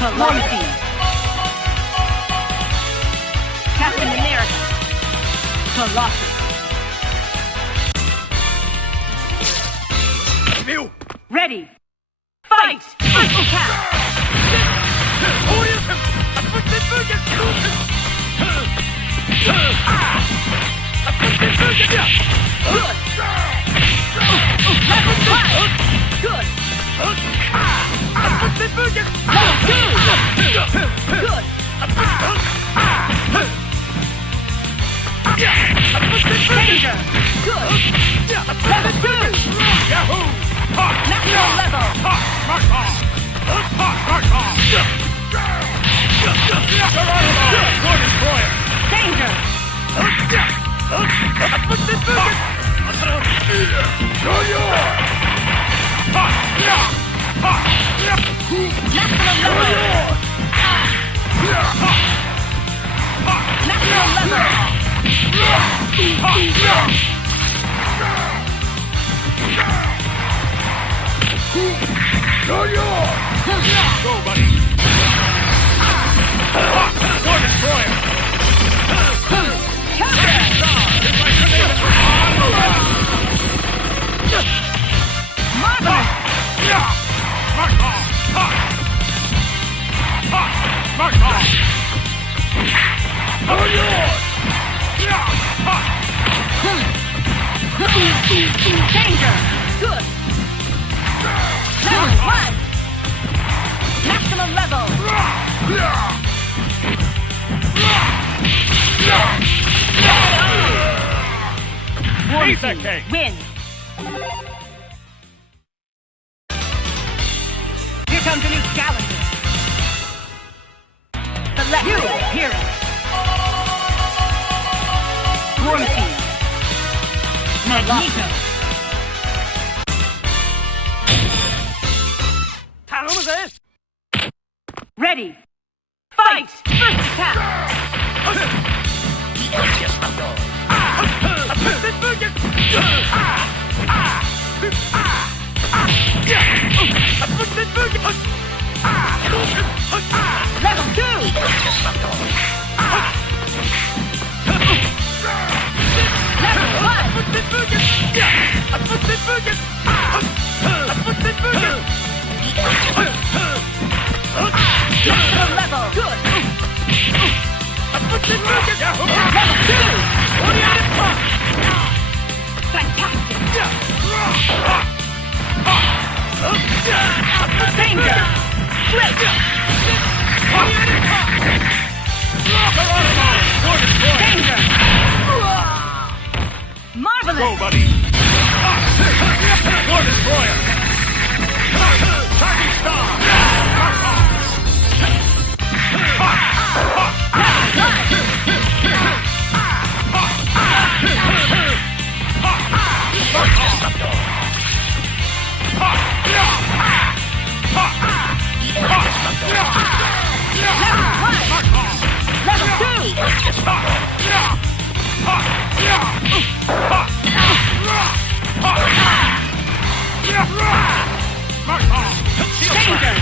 Volví. Captain America. Colossus. Ready. Fight! First attack! Good! Level 1! Good! Level 2! Good! Danger! Good! Level 2! Natural level! Danger! Go, buddy! War Destroyer! Marvel! Danger! Good! Level 1! Maximum level! Fightcade Win! Here comes a new challenger! Select new hero! Volví! Magneto! Ready! Fight! First attack! Level 2! Level 1! Natural level! Good! Level 2! Fantastic! Danger! Great! Danger! Marvelous! Go, buddy! War Destroyer! Tracking Star! Level 2! Danger!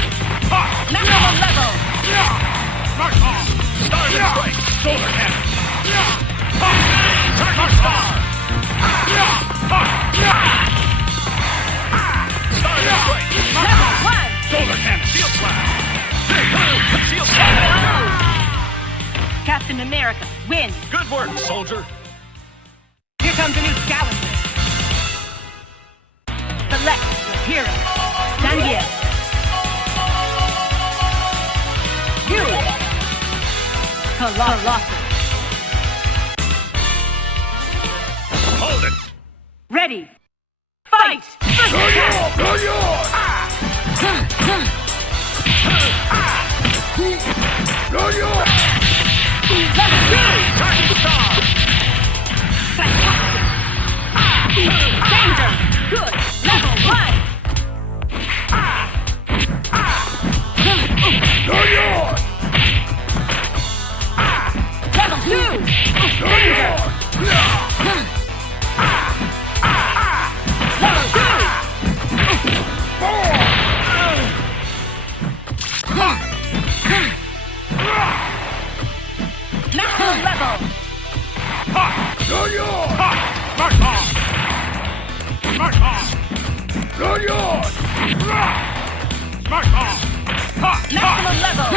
Maximum level! Solar Cannon! Tracking Star! Level 1! Solar Cannon! Shield Blast! Shield Blast! Captain America, win! Good work, soldier! Here comes a new challenger! Select your hero! Sandia! You! Colossus! Hold it! Ready! Fight! First attack! Level 2! Tracking Star! Fantastic! Danger! Good! Level 1! Level 2! Danger! Level 2! Maximum level. Maximum level.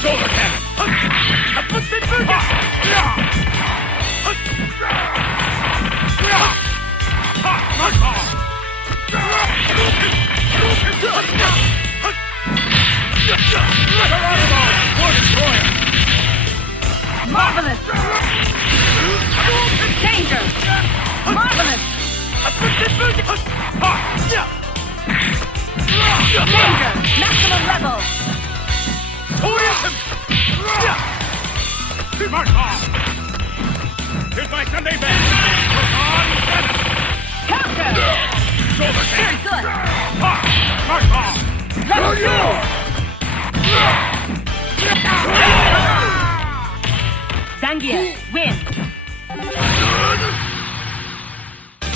Solar cannon. Marvelous. Danger. Marvelous. Danger. Maximum level. Here's my Sunday best. Counter. Very good. Level 2. Zangia, win.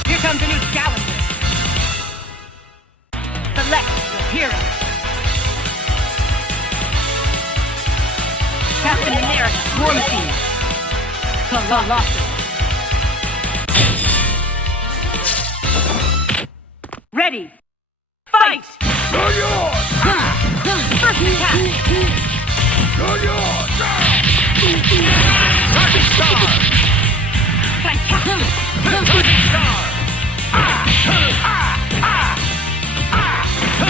Here comes a new challenger. Select your hero. Captain America, War Machine. Colossus. Ready. Fight! You're yours! First attack. You're yours! Rocket Star! Fantastic. Rocket Star!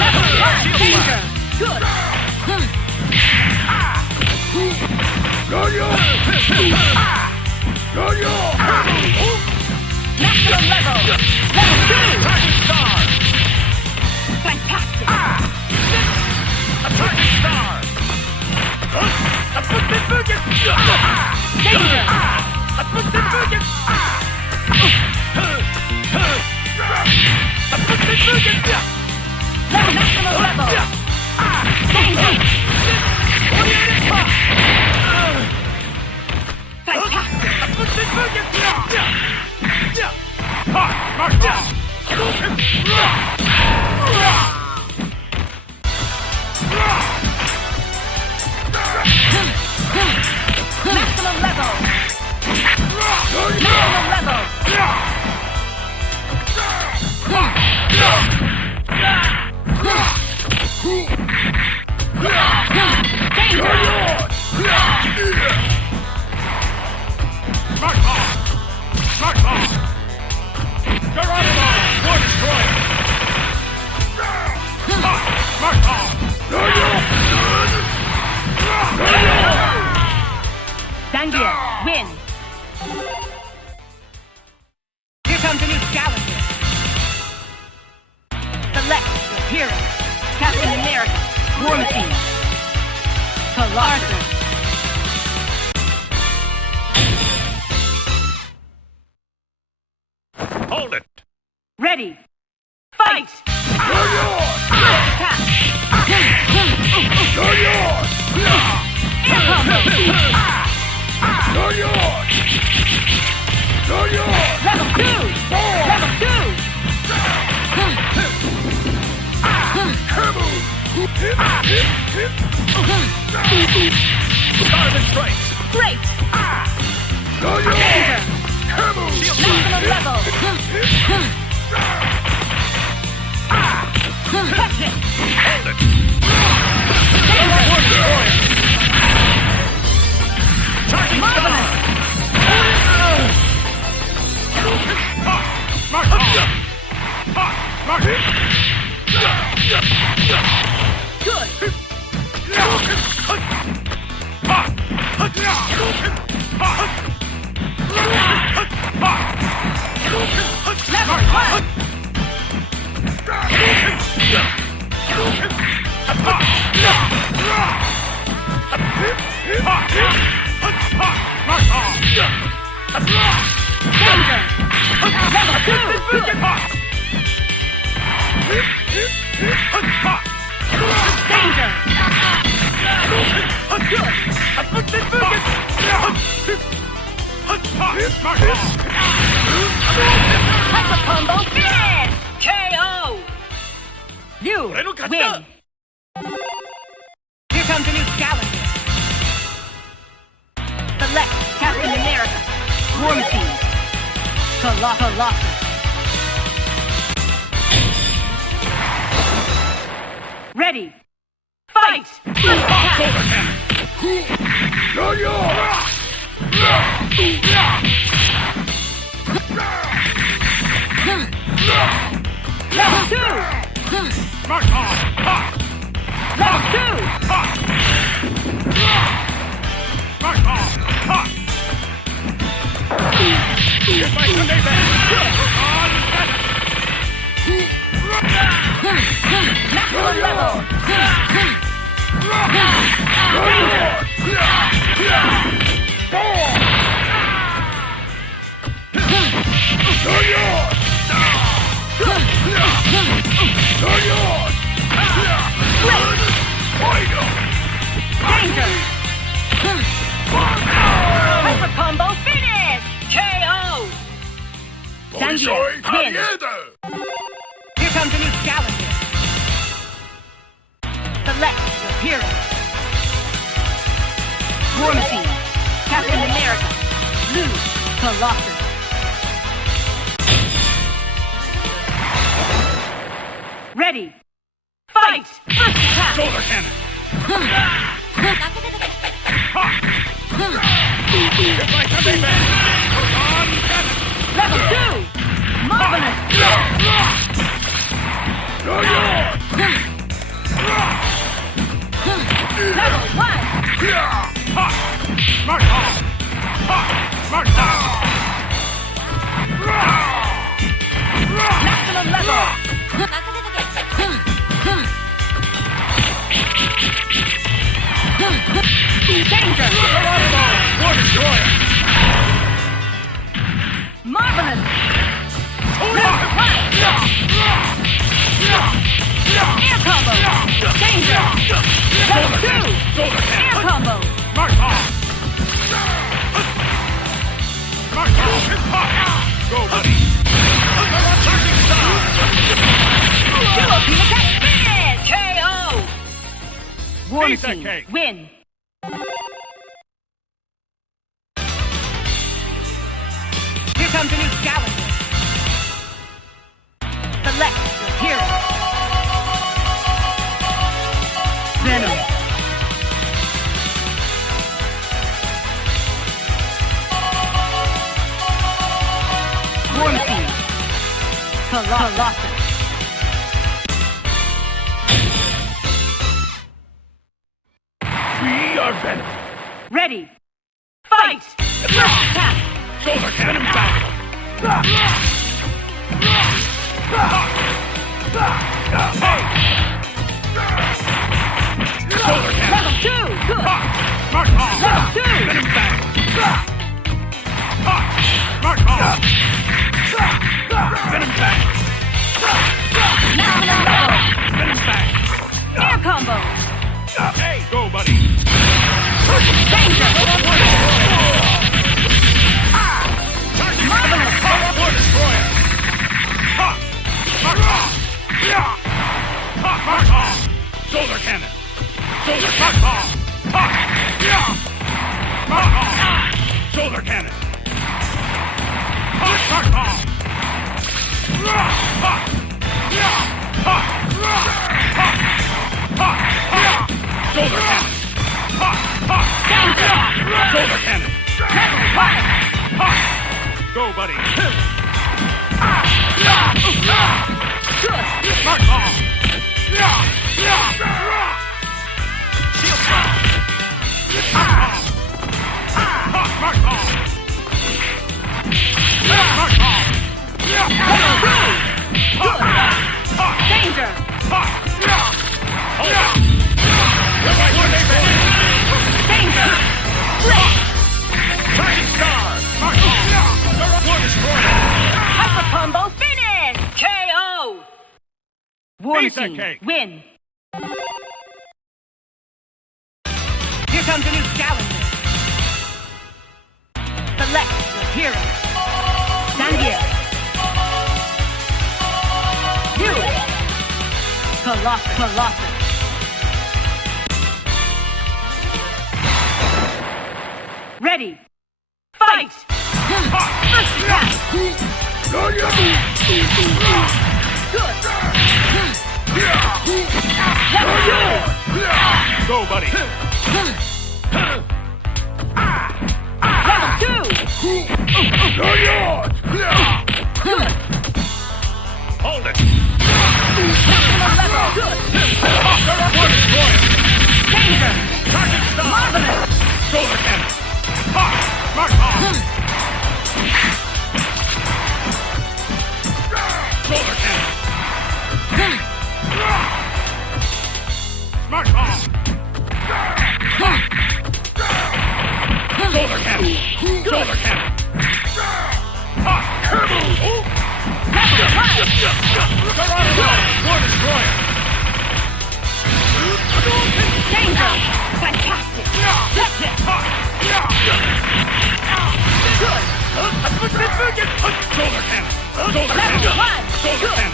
Level 1. Danger. Good. You're yours! You're yours! Maximum level. Level 2. Rocket Star! Fantastic. Rocket Star! Danger. Maximum level. Danger. Maximum level. Maximum level. Zangia, win. Here comes a new challenger. Select your hero. Captain America, War Machine. Colossus. Hold it! Ready. Fight! You're yours! First attack. You're yours! Air combo. You're yours! You're yours! Level 2. Level 2. Carbon strikes! Great. You're yours! Danger. Maximum level. Touch it. Hold it! Danger. Charging Marvelous. Good. Level 2. Danger. Hyper combo. Finish. KO. You win. Colossus. Ready. Fight! Level 2! Level 2! Hyper combo finish! KO! Here comes a new challenger. Select your hero. War Machine, Captain America, Blue, Colossus. Ready. Fight! First attack! Shoulder cannon! Level 2! Marvelous! Level 1! Maximum level! Danger! Marvelous! Level 1! Air combo! Danger! Level 2! Air combo! Go, buddy! Dual Team Attack finish! KO! War Piece of Machine, cake. win! Here comes a new challenger. Select your hero. Venom. War Machine. Colossus. We are Venom! Ready. Fight! First attack! Shoulder cannon back! Shoulder cannon! Level 2! Good! Mark off! Level 2! Venom back! Mark off! Venom back! Maximum level! Venom back! Air combo! Hey, go, buddy! Danger! Marvelous! War Destroyer! Mark off! Mark off! Shoulder cannon! Shoulder mark off! Mark off! Shoulder cannon! Mark off! Shoulder cannon! Danger! Shoulder cannon! Level 1! Go, buddy! Good! Mark off! Shield shot! Mark off! Mark off! Level 2! Good! Danger! Danger! Flip! Shining star! Mark off! War Destroyer! Hyper combo finish! KO! War Piece of Machine, cake. win! Here comes a new challenger. Select your hero. Sandia. You. Colossus. Ready. Fight! First attack. Good. Go, buddy. Level 2. Good. Hold it. Level. Good. One destroyer. Danger. Target star. Marvelous. Solar cannon. Mark off. Solar cannon. Smart bomb. Solar cannon. Solar cannon. War destroyer. Danger. Fantastic. That's it. Good. Solar cannon. Solar Level cannon. 1. Solar cannon.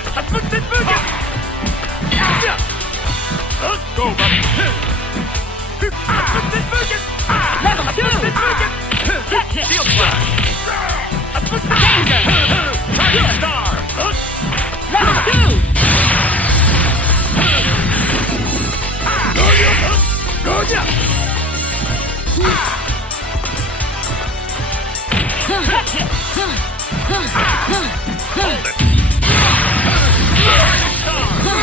Go, buddy. Level 2. That's it. Shield flash. Danger. Target star. Level 2. That's it. Hold it.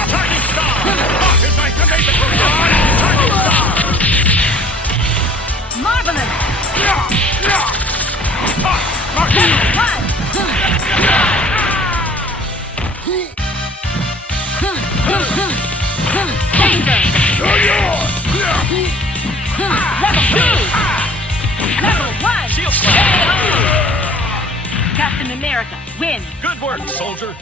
Target star. Here's my grenade. Target star. Marvelous. Mark Level 1. Danger. Level 2. Level 1. Shield flash. Captain America, win. Good work, soldier.